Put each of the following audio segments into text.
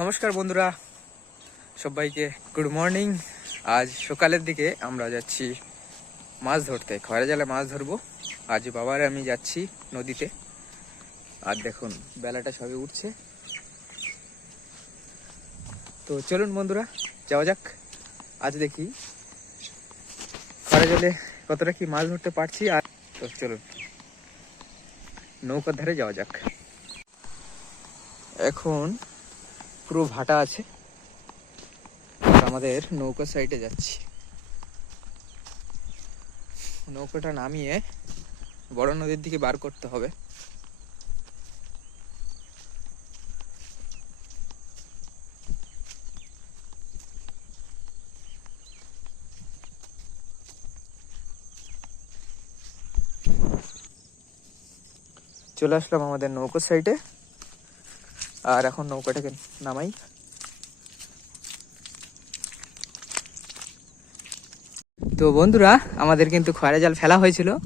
নমস্কার বন্ধুরা, সবাইকে গুড মর্নিং আজ সকালের দিকে আমরা যাচ্ছি মাছ ধরতে। খয়রা জালে মাছ ধরবো। আজ বাবার আমি যাচ্ছি নদীতে। আর দেখুন, বেলাটা সবে উঠছে। তো চলুন বন্ধুরা, যাওয়া যাক। আজ দেখি খয়রা জলে কতটা কি মাছ ধরতে পারছি। আর তো চলুন, নৌকার ধারে যাওয়া যাক। এখন পুরো ভাটা আছে। আমাদের নৌকা সাইডে যাচ্ছি। নৌকাটা নামিয়ে বড় নদীর দিকে বার করতে হবে। চলে আসলাম আমাদের নৌকো সাইডে আর এখন নৌকাটাকে নামাই। তো বন্ধুরা, আমাদের কিন্তু খয়রা জাল ফেলা হয়েছিল।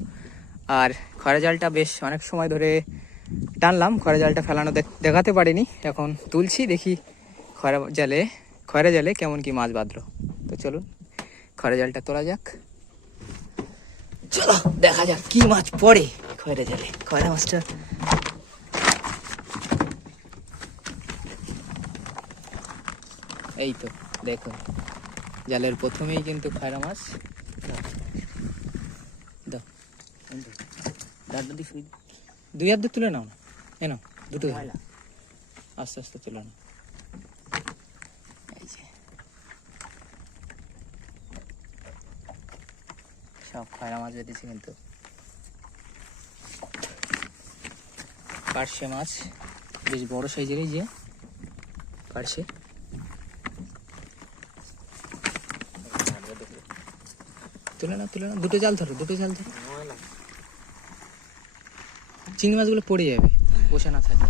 আর খয়রা জালটা বেশ অনেক সময় ধরে টানলাম। খয়রা জালটা ফেলানো দেখ- দেখাতে পারিনি। এখন তুলছি, দেখি খয়রা জালে খয়রা জালে কেমন কি মাছ বাঁধলো। তো চলুন খয়রা জালটা তোলা যাক। চলো, দেখা যাক কি মাছ পড়ে খয়রা জালে। খয়রা মাছটা এই তো দেখুন। জালের প্রথমেই কিন্তু খয়রা মাছ। দুই হাত দিয়ে তুলে নাও না। এ নাও দুটো। আস্তে আস্তে তুলে নাও। এই যে। সব খয়রা মাছ বেরিয়েছে কিন্তু। পার্শে মাছ বেশ বড় সাইজেরই যে পার্শে। তুলে না তুলে না দুটো জাল ধরো, দুটো জাল ধরো। চিংড়ি মাছগুলো পড়ে যাবে, বসে না থাকে।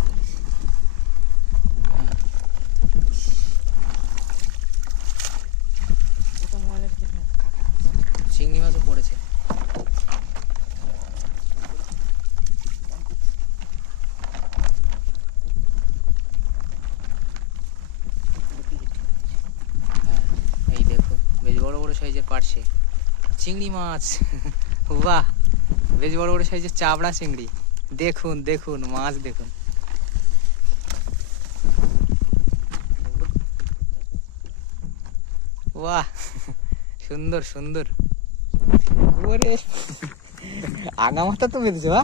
চিংড়ি মাছও পড়েছে। হ্যাঁ এই দেখুন, বেশ বড় বড় সাইজের পার্শে চিংড়ি মাছ। বাহ বেশ বড় বড় সাইজের চাবড়া চিংড়ি। দেখুন দেখুন মাছ দেখুন। বাহ সুন্দর সুন্দর। ওরে আগা মাছটা তো বেঁধেছে বা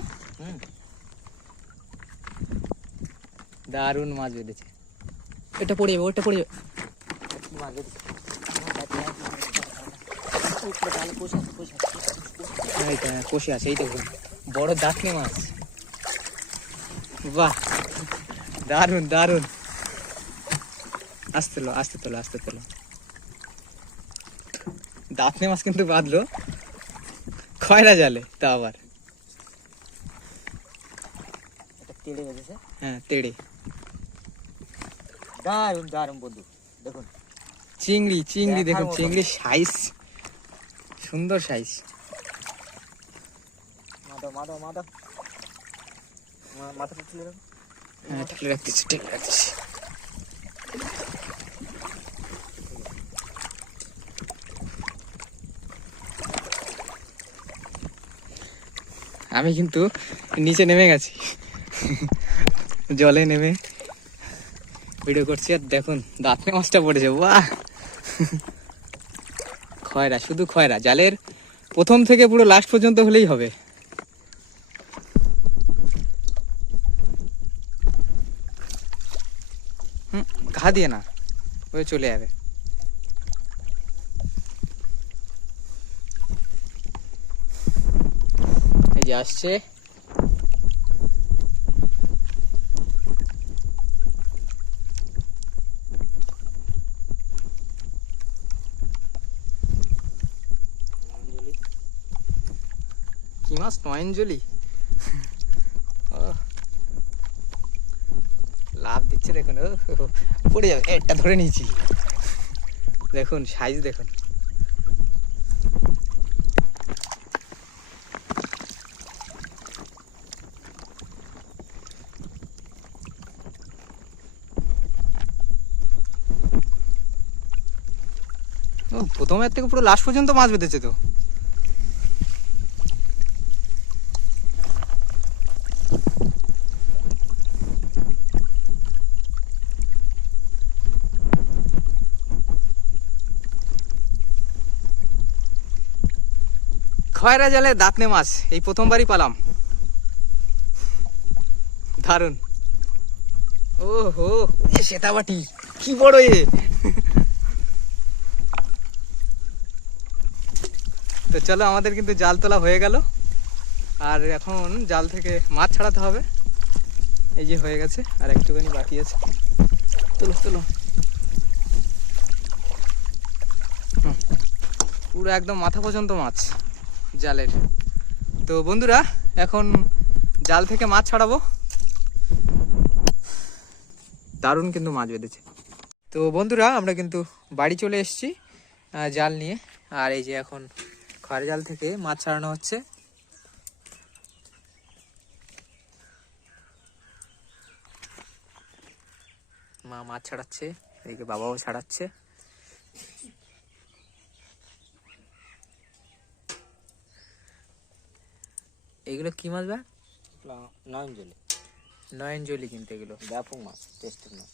দারুণ মাছ বেঁধেছে। এটা পড়ে যাবে ওটা পড়ে যাবে। তো, হ্যাঁ, কষে আছে এই দেখুন। বড় দাঁতনে মাছ। বাহ দারুণ দারুণ আসতে তোলো আসতে তোলো আসতে তোলো। দাঁতনে মাছ কিন্তু বাঁধলো। খয়রা জালে তা আবার। তেড়ে বেঁধেছে হ্যাঁ তেড়ে। দারুণ দারুণ বন্ধু। দেখুন। চিংড়ি চিংড়ি দেখুন চিংড়ি সাইজ সুন্দর সাইজ হ্যাঁ রাখতেছি রাখতেছি। আমি কিন্তু নিচে নেমে গেছি। জলে নেমে। ভিডিও করছি আর দেখুন দাঁতনে মাছটা পড়েছে বাহ! খয়রা, শুধু খয়রা। জালের প্রথম থেকে পুরো লাস্ট পর্যন্ত হলেই হবে। ঘা দিয়ে না, ওই চলে যাবে। এই যে আসছে। কি মাছ নয়নজলি লাভ দিচ্ছে দেখুন পড়ে যাবে। একটা ধরে নিয়েছি। দেখুন সাইজ দেখুন। প্রথমের থেকে পুরো লাস্ট পর্যন্ত মাছ বেঁধেছে তো। খয়রা জালে দাঁতনে মাছ এই প্রথমবারই পালাম। দারুণ ও হো এ সেতাবাটি কি বড় এ। তো চলো আমাদের কিন্তু জাল তোলা হয়ে গেল। আর এখন জাল থেকে মাছ ছাড়াতে হবে। এই যে হয়ে গেছে আর একটুখানি বাকি আছে। তোলো। হুম, পুরো একদম মাথা পর্যন্ত মাছ। জালের। তো বন্ধুরা, এখন জাল থেকে মাছ ছাড়াবো। দারুণ কিন্তু মাছ বেঁধেছে। তো বন্ধুরা, আমরা কিন্তু বাড়ি চলে এসেছি জাল নিয়ে। আর এই যে এখন খড় জাল থেকে মাছ ছাড়ানো হচ্ছে। মা মাছ ছাড়াচ্ছে এদিকে বাবাও ছাড়াচ্ছে। এগুলো কি মাছ বা নয়ন জলে। নয়নজলি কিন্তু এগুলো। ব্যাপক মাছ টেস্টের মাছ।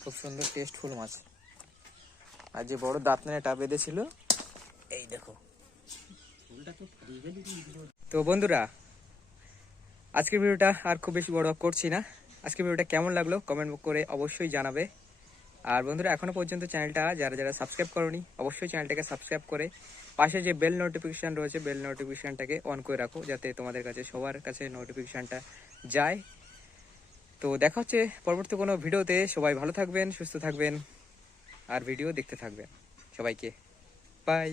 খুব সুন্দর টেস্টফুল মাছ। আর যে বড় দাঁতনেটা বেঁধেছিল এই দেখো। তো বন্ধুরা আজকের ভিডিওটা আর খুব বেশি বড় করছি না। আজকের ভিডিওটা কেমন লাগল কমেন্ট করে অবশ্যই জানাবে। আর বন্ধুরা, এখনও পর্যন্ত চ্যানেলটা যারা যারা সাবস্ক্রাইব করনি, অবশ্যই চ্যানেলটাকে সাবস্ক্রাইব করে পাশে যে বেল নোটিফিকেশান রয়েছে বেল নোটিফিকেশানটাকে অন করে রাখো, যাতে তোমাদের কাছে, সবার কাছে নোটিফিকেশানটা যায়। তো দেখা হচ্ছে পরবর্তী কোনো ভিডিওতে। সবাই ভালো থাকবেন, সুস্থ থাকবেন, আর ভিডিও দেখতে থাকবেন। সবাইকে বাই